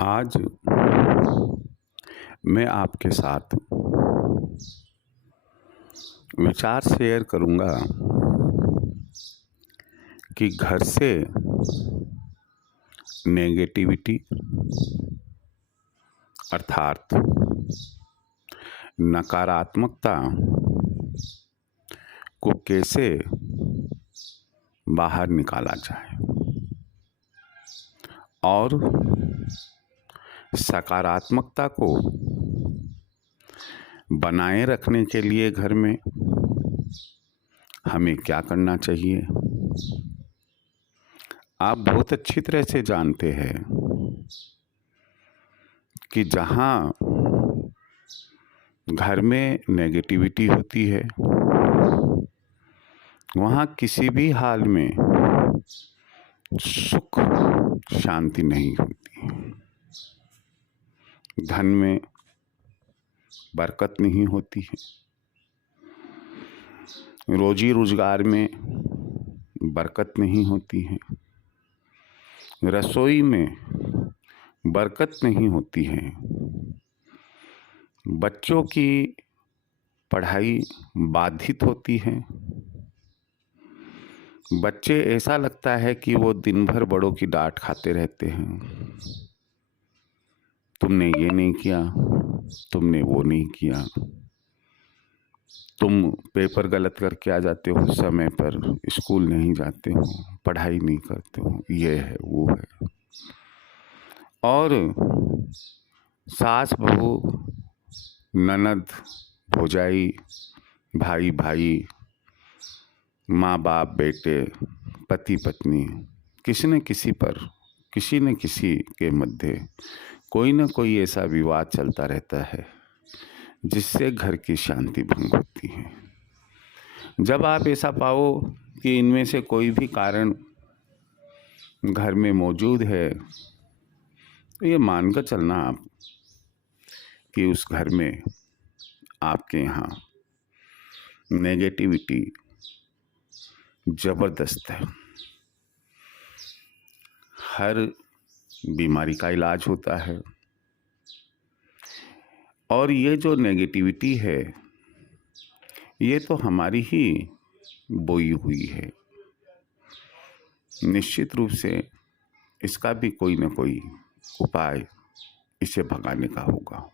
आज मैं आपके साथ विचार शेयर करूंगा कि घर से नेगेटिविटी अर्थात नकारात्मकता को कैसे बाहर निकाला जाए और सकारात्मकता को बनाए रखने के लिए घर में हमें क्या करना चाहिए। आप बहुत अच्छी तरह से जानते हैं कि जहाँ घर में नेगेटिविटी होती है वहाँ किसी भी हाल में सुख शांति नहीं होती, धन में बरकत नहीं होती है, रोजी रोजगार में बरकत नहीं होती है, रसोई में बरकत नहीं होती है, बच्चों की पढ़ाई बाधित होती है। बच्चे ऐसा लगता है कि वो दिन भर बड़ों की डांट खाते रहते हैं, तुमने ये नहीं किया, तुमने वो नहीं किया, तुम पेपर गलत करके आ जाते हो, समय पर स्कूल नहीं जाते हो, पढ़ाई नहीं करते हो, ये है वो है। और सास बहू, ननद, भौजाई, भाई भाई, माँ बाप, बेटे, पति पत्नी, किसी न किसी के मध्य कोई न कोई ऐसा विवाद चलता रहता है जिससे घर की शांति भंग होती है। जब आप ऐसा पाओ कि इनमें से कोई भी कारण घर में मौजूद है तो ये मानकर चलना आप कि उस घर में आपके यहाँ नेगेटिविटी जबरदस्त है। हर बीमारी का इलाज होता है और ये जो नेगेटिविटी है ये तो हमारी ही बोई हुई है। निश्चित रूप से इसका भी कोई न कोई उपाय इसे भगाने का होगा।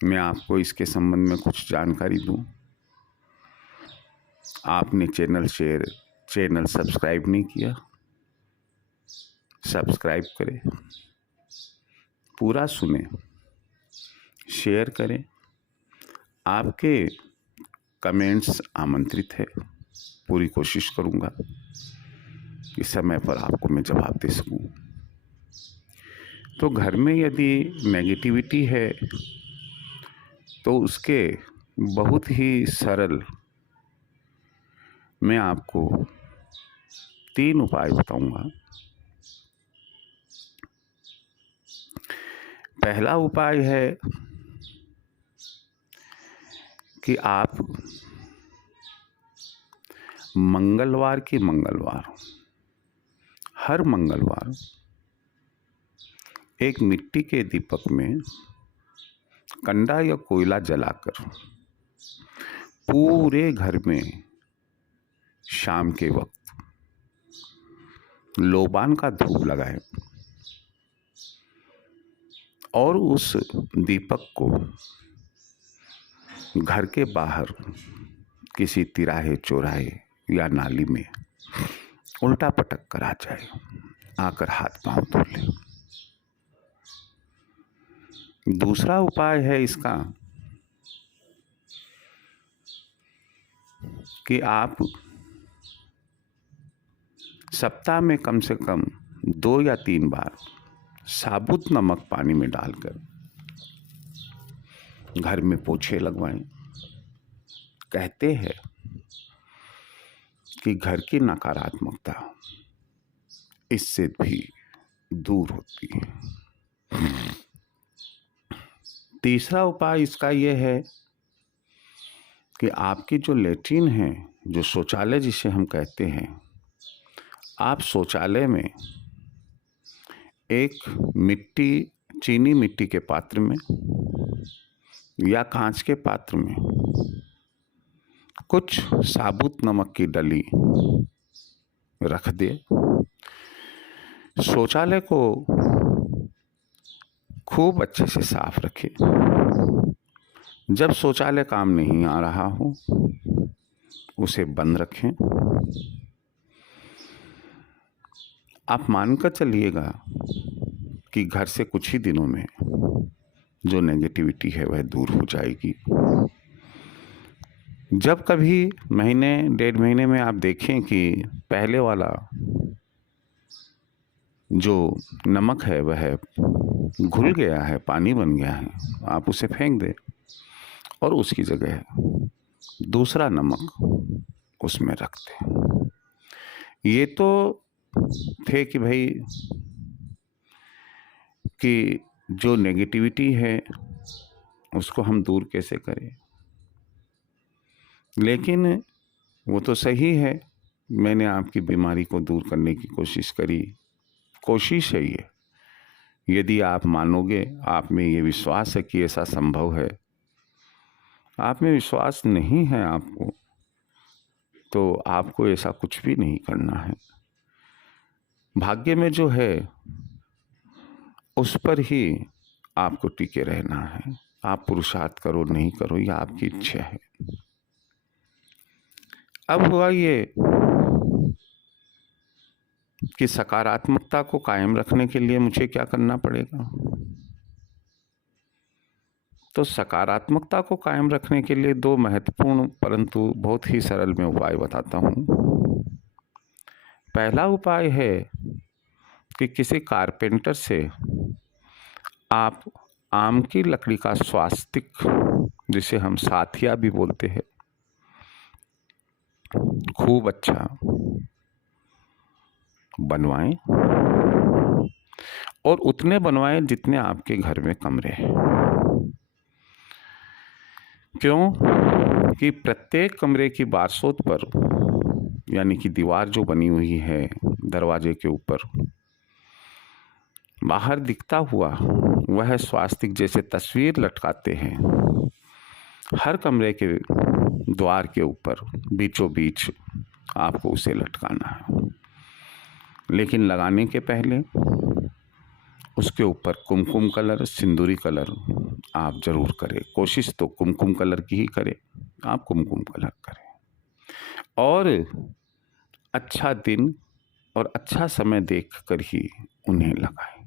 मैं आपको इसके संबंध में कुछ जानकारी दूं। आपने चैनल सब्सक्राइब नहीं किया, सब्सक्राइब करें, पूरा सुने, शेयर करें। आपके कमेंट्स आमंत्रित है, पूरी कोशिश करूंगा कि समय पर आपको मैं जवाब दे सकूं। तो घर में यदि नेगेटिविटी है तो उसके बहुत ही सरल मैं आपको 3 उपाय बताऊंगा। पहला उपाय है कि आप हर मंगलवार एक मिट्टी के दीपक में कंडा या कोयला जलाकर पूरे घर में शाम के वक्त लोबान का धूप लगाएं और उस दीपक को घर के बाहर किसी तिराहे चौराहे या नाली में उल्टा पटक कर आ जाए, आकर हाथ पांव धो ले। दूसरा उपाय है इसका कि आप सप्ताह में कम से कम 2 या 3 बार साबुत नमक पानी में डालकर घर में पोछे लगवाएं। कहते हैं कि घर की नकारात्मकता इससे भी दूर होती है। तीसरा उपाय इसका यह है कि आपकी जो लेट्रिन है, जो शौचालय जिसे हम कहते हैं, आप शौचालय में एक चीनी मिट्टी के पात्र में या कांच के पात्र में कुछ साबुत नमक की डली रख दे। शौचालय को खूब अच्छे से साफ रखे। जब शौचालय काम नहीं आ रहा हो उसे बंद रखें। आप मानकर चलिएगा कि घर से कुछ ही दिनों में जो नेगेटिविटी है वह दूर हो जाएगी। जब कभी महीने 1.5 महीने में आप देखें कि पहले वाला जो नमक है वह घुल गया है, पानी बन गया है, आप उसे फेंक दें और उसकी जगह दूसरा नमक उसमें रख दें। ये तो थे कि भाई कि जो नेगेटिविटी है उसको हम दूर कैसे करें, लेकिन वो तो सही है। मैंने आपकी बीमारी को दूर करने की कोशिश करी। कोशिश है ये। यदि आप मानोगे, आप में ये विश्वास है कि ऐसा संभव है, आप में विश्वास नहीं है आपको, तो आपको ऐसा कुछ भी नहीं करना है। भाग्य में जो है उस पर ही आपको टिके रहना है। आप पुरुषार्थ करो नहीं करो, यह आपकी इच्छा है। अब हुआ ये कि सकारात्मकता को कायम रखने के लिए मुझे क्या करना पड़ेगा। तो सकारात्मकता को कायम रखने के लिए 2 महत्वपूर्ण परंतु बहुत ही सरल मैं उपाय बताता हूँ। पहला उपाय है कि किसी कारपेंटर से आप आम की लकड़ी का स्वास्तिक, जिसे हम साथिया भी बोलते हैं, खूब अच्छा बनवाएं और उतने बनवाएं जितने आपके घर में कमरे हैं। क्यों कि प्रत्येक कमरे की बारसोत पर, यानी कि दीवार जो बनी हुई है दरवाजे के ऊपर, बाहर दिखता हुआ वह स्वास्तिक जैसे तस्वीर लटकाते हैं, हर कमरे के द्वार के ऊपर बीचों बीच आपको उसे लटकाना है। लेकिन लगाने के पहले उसके ऊपर कुमकुम कलर, सिंदूरी कलर आप जरूर करें। कोशिश तो कुमकुम कलर की ही करें, आप कुमकुम कलर करें और अच्छा दिन और अच्छा समय देखकर ही उन्हें लगाएं।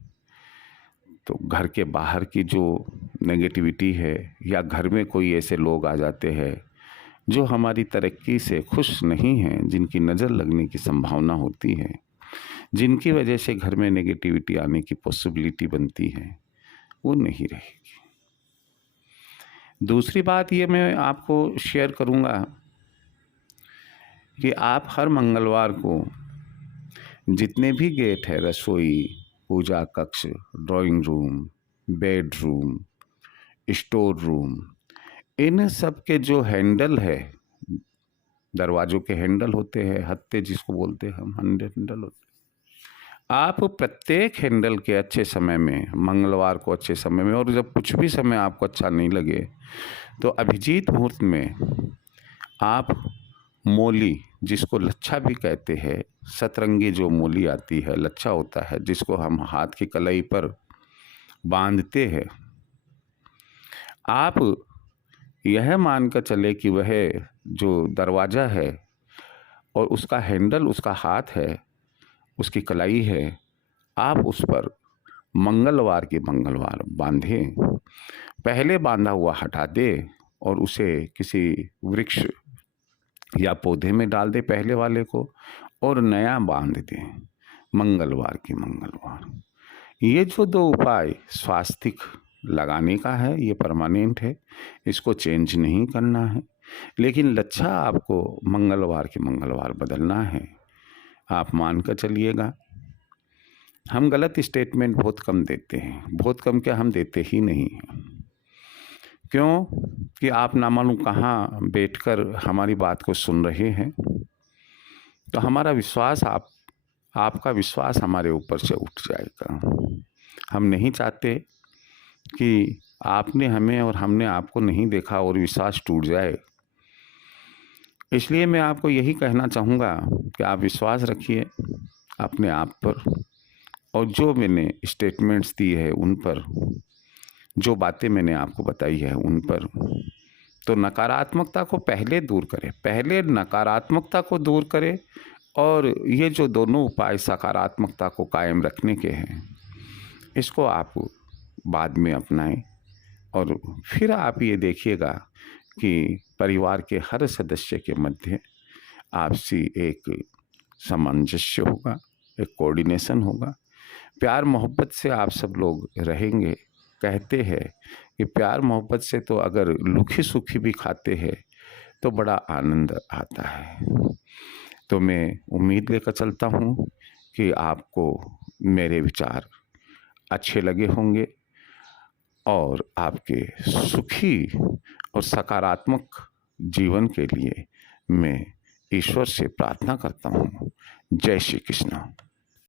तो घर के बाहर की जो नेगेटिविटी है, या घर में कोई ऐसे लोग आ जाते हैं जो हमारी तरक्की से खुश नहीं हैं, जिनकी नज़र लगने की संभावना होती है, जिनकी वजह से घर में नेगेटिविटी आने की पॉसिबिलिटी बनती है, वो नहीं रहेगी। दूसरी बात ये मैं आपको शेयर करूँगा कि आप हर मंगलवार को जितने भी गेट है, रसोई, पूजा कक्ष, drawing room, bedroom, store room, इन सब के जो हैंडल है, दरवाजों के हैंडल होते हैं, हत्ते जिसको बोलते हैं हम, हैंडल होते, आप प्रत्येक हैंडल के अच्छे समय में, मंगलवार को अच्छे समय में, और जब कुछ भी समय आपको अच्छा नहीं लगे तो अभिजीत मुहूर्त में आप मोली, जिसको लच्छा भी कहते हैं, सतरंगी जो मोली आती है, लच्छा होता है, जिसको हम हाथ की कलाई पर बांधते हैं, आप यह मानकर चले कि वह जो दरवाज़ा है और उसका हैंडल, उसका हाथ है, उसकी कलाई है, आप उस पर मंगलवार की मंगलवार बांधें। पहले बांधा हुआ हटा दे और उसे किसी वृक्ष या पौधे में डाल दे पहले वाले को, और नया बांध दें मंगलवार की मंगलवार। ये जो 2 उपाय स्वास्तिक लगाने का है, ये परमानेंट है, इसको चेंज नहीं करना है। लेकिन लच्छा आपको मंगलवार की मंगलवार बदलना है। आप मान कर चलिएगा, हम गलत स्टेटमेंट बहुत कम देते हैं, बहुत कम क्या, हम देते ही नहीं हैं। क्यों कि आप ना मालूम कहाँ बैठकर हमारी बात को सुन रहे हैं, तो हमारा विश्वास आपका विश्वास हमारे ऊपर से उठ जाएगा। हम नहीं चाहते कि आपने हमें और हमने आपको नहीं देखा और विश्वास टूट जाए। इसलिए मैं आपको यही कहना चाहूँगा कि आप विश्वास रखिए अपने आप पर, और जो मैंने स्टेटमेंट्स दी है उन पर, जो बातें मैंने आपको बताई है उन पर। तो नकारात्मकता को पहले दूर करें, पहले नकारात्मकता को दूर करें, और ये जो दोनों उपाय सकारात्मकता को कायम रखने के हैं, इसको आप बाद में अपनाएं। और फिर आप ये देखिएगा कि परिवार के हर सदस्य के मध्य आपसी एक सामंजस्य होगा, एक कोऑर्डिनेशन होगा। प्यार मोहब्बत से आप सब लोग रहेंगे। कहते हैं कि प्यार मोहब्बत से तो अगर लुखी सुखी भी खाते हैं तो बड़ा आनंद आता है। तो मैं उम्मीद लेकर चलता हूँ कि आपको मेरे विचार अच्छे लगे होंगे, और आपके सुखी और सकारात्मक जीवन के लिए मैं ईश्वर से प्रार्थना करता हूँ। जय श्री कृष्ण।